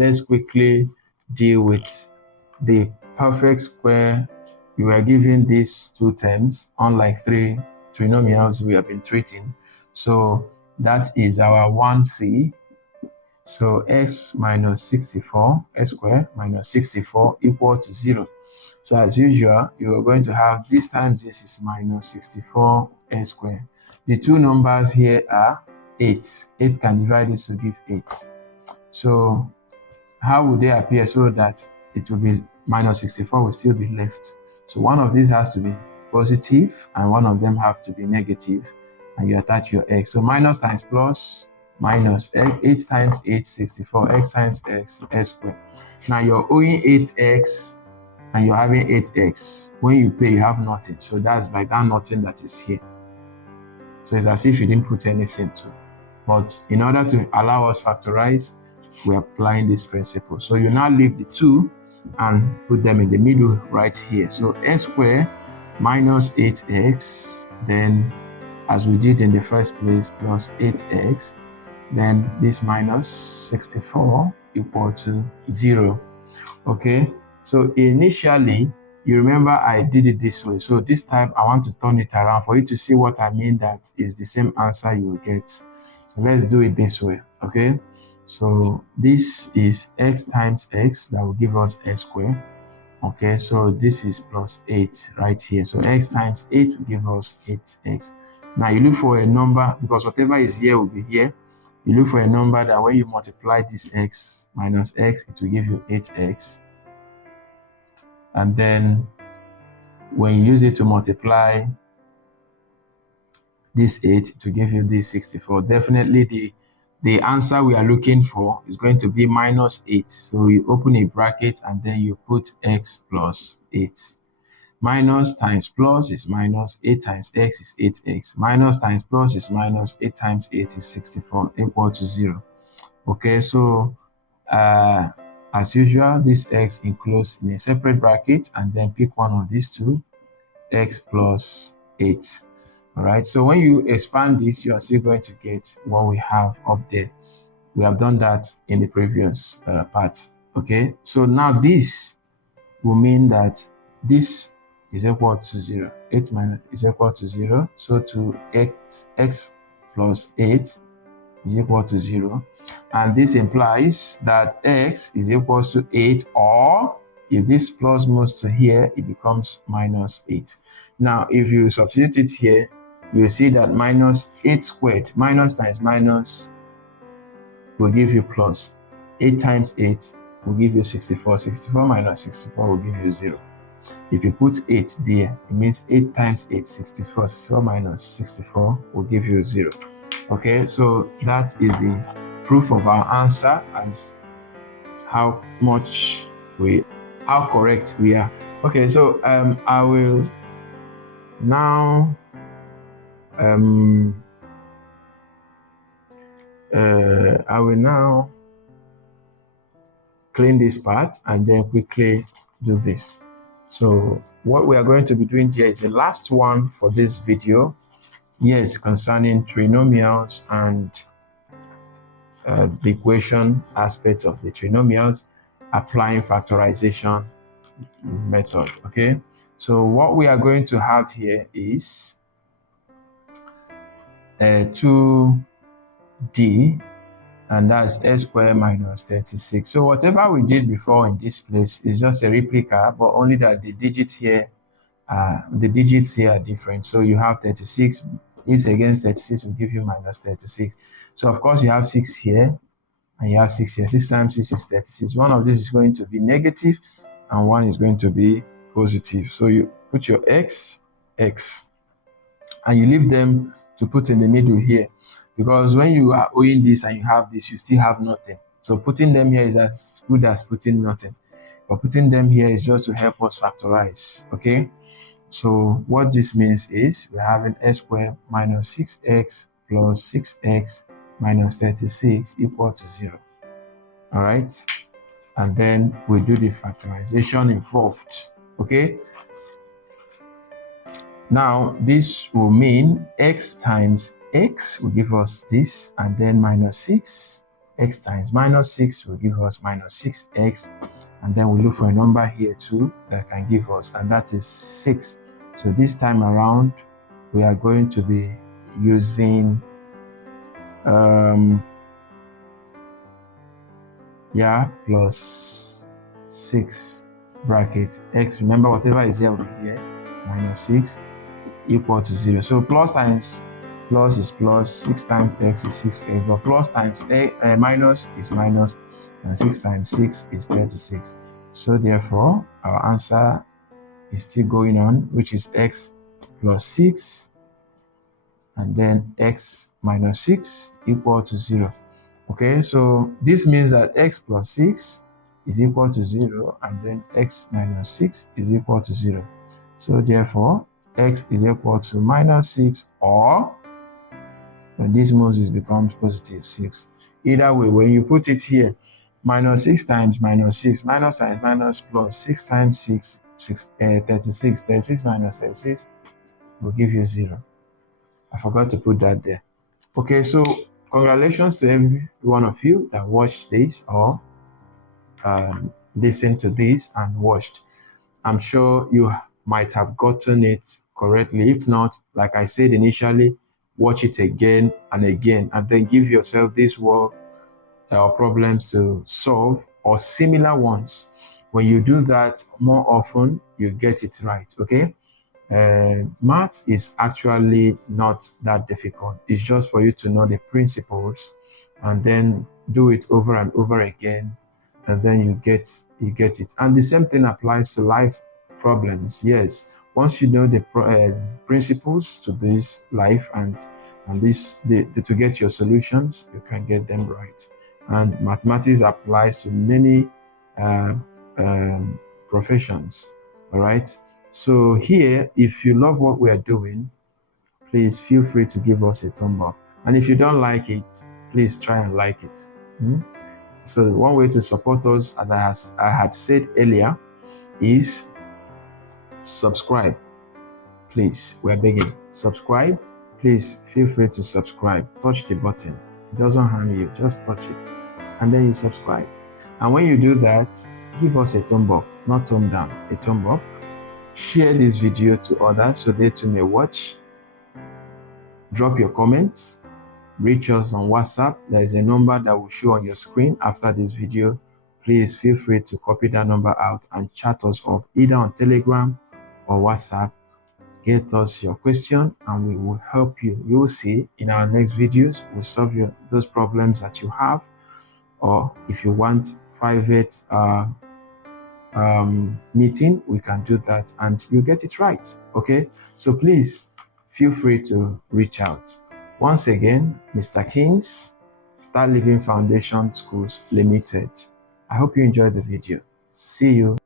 let's quickly deal with the perfect square. We were given these two terms, unlike three trinomials we have been treating. So that is our 1c. So x minus 64, x squared minus 64 equal to 0. So as usual, you are going to have this times this is minus 64 x squared. The two numbers here are 8. 8 can divide this to give 8. So how would they appear so that it will be minus 64 will still be left? So one of these has to be positive and one of them have to be negative, and you attach your x. So minus times plus minus 8 times 8, 64, x times x, x squared. Now you're owing 8x and you're having 8x. When you pay, you have nothing. So that's by that nothing that is here. So it's as if you didn't put anything to. But in order to allow us factorize, we're applying this principle. So you now leave the 2 and put them in the middle right here. So x squared minus 8x, then as we did in the first place, plus 8x, then this minus 64 equal to 0. Okay, so initially, you remember I did it this way. So this time I want to turn it around for you to see what I mean that is the same answer you will get. So let's do it this way, okay? So this is x times x, that will give us x squared. Okay, so this is plus 8 right here. So x times 8 will give us 8x. Now you look for a number, because whatever is here will be here. You look for a number that when you multiply this x minus x, it will give you 8x. And then when you use it to multiply this 8, it will give you this 64. Definitely the answer we are looking for is going to be minus 8. So you open a bracket and then you put x plus 8. Minus times plus is minus, 8 times x is 8x. Minus times plus is minus, 8 times 8 is 64, equal to 0. Okay, so as usual, this x enclosed in a separate bracket, and then pick one of these two, x plus 8. All right, so when you expand this, you are still going to get what we have up there. We have done that in the previous part. Okay, so now this will mean that this is equal to 0. 8 minus is equal to 0. So to x plus 8 is equal to 0. And this implies that x is equal to 8, or if this plus moves to here, it becomes minus 8. Now, if you substitute it here, you see that minus 8 squared, minus times minus will give you plus. 8 times 8 will give you 64. 64 minus 64 will give you 0. If you put 8 there, it means 8 times 8, 64. 64 minus 64 will give you 0. Okay, so that is the proof of our answer as how correct we are. Okay, so I will now clean this part and then quickly do this. So what we are going to be doing here is the last one for this video. Yes, concerning trinomials and the equation aspect of the trinomials, applying factorization method. Okay, so what we are going to have here is 2d, and that's x squared minus 36. So whatever we did before in this place is just a replica, but only that the digits here are different. So you have 36. This against 36 will give you minus 36. So of course you have 6 here and you have 6 here. 6 times 6 is 36. One of these is going to be negative and one is going to be positive. So you put your x, and you leave them to put in the middle here, because when you are owing this and you have this, you still have nothing. So putting them here is as good as putting nothing. But putting them here is just to help us factorize. Okay, so what this means is we're having x squared minus 6x plus 6x minus 36 equal to 0. All right, and then we do the factorization involved. Okay, now this will mean x times x will give us this, and then minus 6 x times minus 6 will give us minus 6x, and then we look for a number here too that can give us, and that is 6. So this time around we are going to be using plus 6 bracket x, remember whatever is here will be here, minus 6 equal to 0. So plus times plus is plus, 6 times x is 6x, but plus times minus is minus, and 6 times 6 is 36. So therefore our answer is still going on, which is x plus 6 and then x minus 6 equal to 0. Okay, so this means that x plus 6 is equal to 0, and then x minus 6 is equal to 0. So therefore x is equal to minus 6, or when this moves it becomes positive 6. Either way, when you put it here, minus 6 times minus 6, minus times minus plus, 6 times 6, 36, 36 minus 36 will give you 0. I forgot to put that there. Okay, so congratulations to every one of you that watched this or listened to this and watched. I'm sure you might have gotten it correctly. If not, like I said initially, watch it again and again, and then give yourself this work or problems to solve or similar ones. When you do that more often, you get it right. Okay. Math is actually not that difficult. It's just for you to know the principles and then do it over and over again, and then you get it. And the same thing applies to life problems. Yes, once you know the principles to this life and to get your solutions, you can get them right. And mathematics applies to many professions. All right. So here, if you love what we are doing, please feel free to give us a thumb up. And if you don't like it, please try and like it. So one way to support us, as I had said earlier, is subscribe. Please, we're begging. Subscribe. Please feel free to subscribe. Touch the button. It doesn't harm you. Just touch it. And then you subscribe. And when you do that, give us a thumb up, not thumb down, a thumb up. Share this video to others so they too may watch. Drop your comments. Reach us on WhatsApp. There is a number that will show on your screen after this video. Please feel free to copy that number out and chat us up either on Telegram or WhatsApp. Get us your question and we will help you. You will see in our next videos, we'll solve those problems that you have. Or if you want private meeting, we can do that and you get it right. Okay, so please feel free to reach out. Once again, Mr. Kings, Star Living Foundation Schools Limited. I hope you enjoyed the video. See you.